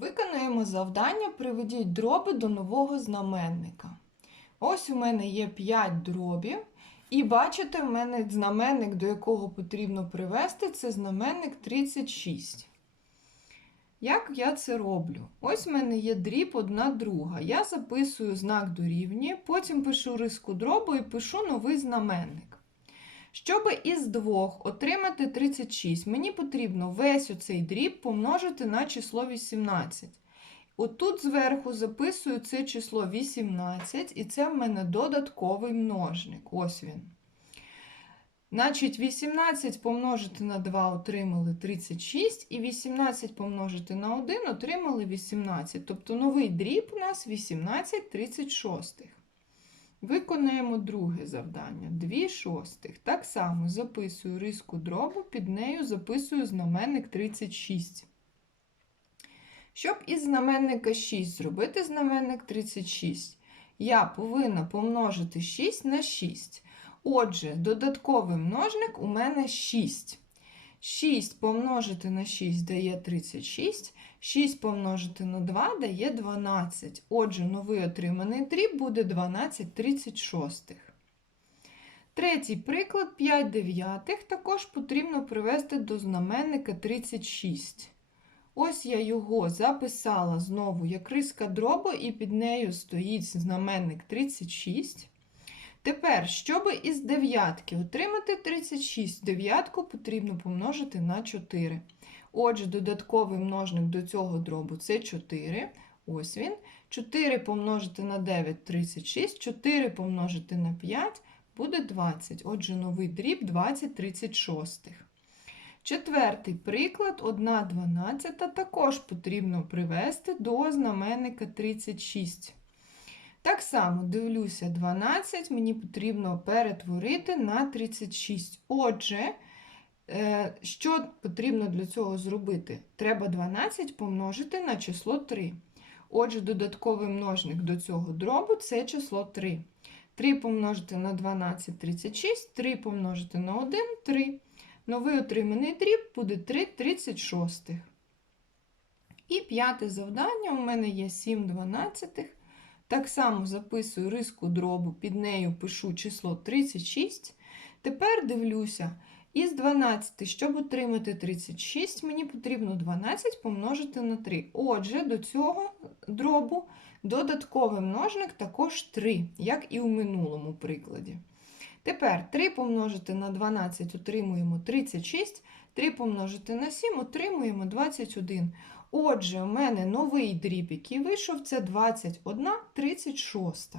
Виконуємо завдання Приведіть дроби до нового знаменника. Ось у мене є 5 дробів. І бачите, в мене знаменник, до якого потрібно привести, це знаменник 36. Як я це роблю? Ось в мене є дріб одна друга. Я записую знак дорівнює, потім пишу риску дробу і пишу новий знаменник. Щоб із двох отримати 36, мені потрібно весь оцей дріб помножити на число 18. Отут зверху записую це число 18, і це в мене додатковий множник. Ось він. Значить, 18 помножити на 2 отримали 36, і 18 помножити на 1 отримали 18. Тобто новий дріб у нас 18 36. Виконаємо друге завдання. 2 шостих. Так само записую риску дробу, під нею записую знаменник 36. Щоб із знаменника 6 зробити знаменник 36, я повинна помножити 6 на 6. Отже, додатковий множник у мене 6. 6 помножити на 6 дає 36, 6 помножити на 2 дає 12. Отже, новий отриманий дріб буде 12 36. Третій приклад 5 дев'ятих також потрібно привести до знаменника 36. Ось я його записала знову як риска дробу, і під нею стоїть знаменник 36. Тепер, щоб із дев'ятки отримати 36, дев'ятку потрібно помножити на 4. Отже, додатковий множник до цього дробу це 4. Ось він. 4 помножити на 9 36, 4 помножити на 5 буде 20. Отже, новий дріб 20 36. Четвертий приклад, 1 дванадцята також потрібно привести до знаменника 36. Само дивлюся 12, мені потрібно перетворити на 36. Отже, е, що потрібно для цього зробити? Треба 12 помножити на число 3. Отже, додатковий множник до цього дробу це число 3. 3 помножити на 12 36, 3 помножити на 1 3. Новий отриманий дріб буде 3 36. І п'яте завдання у мене є 7 дванадцятих. Так само записую риску дробу, під нею пишу число 36. Тепер дивлюся, із 12, щоб отримати 36, мені потрібно 12 помножити на 3. Отже, до цього дробу додатковий множник також 3, як і у минулому прикладі. Тепер 3 помножити на 12 отримуємо 36, 3 помножити на 7 отримуємо 21. Отже, у мене новий дріб, який вийшов, це 21 36.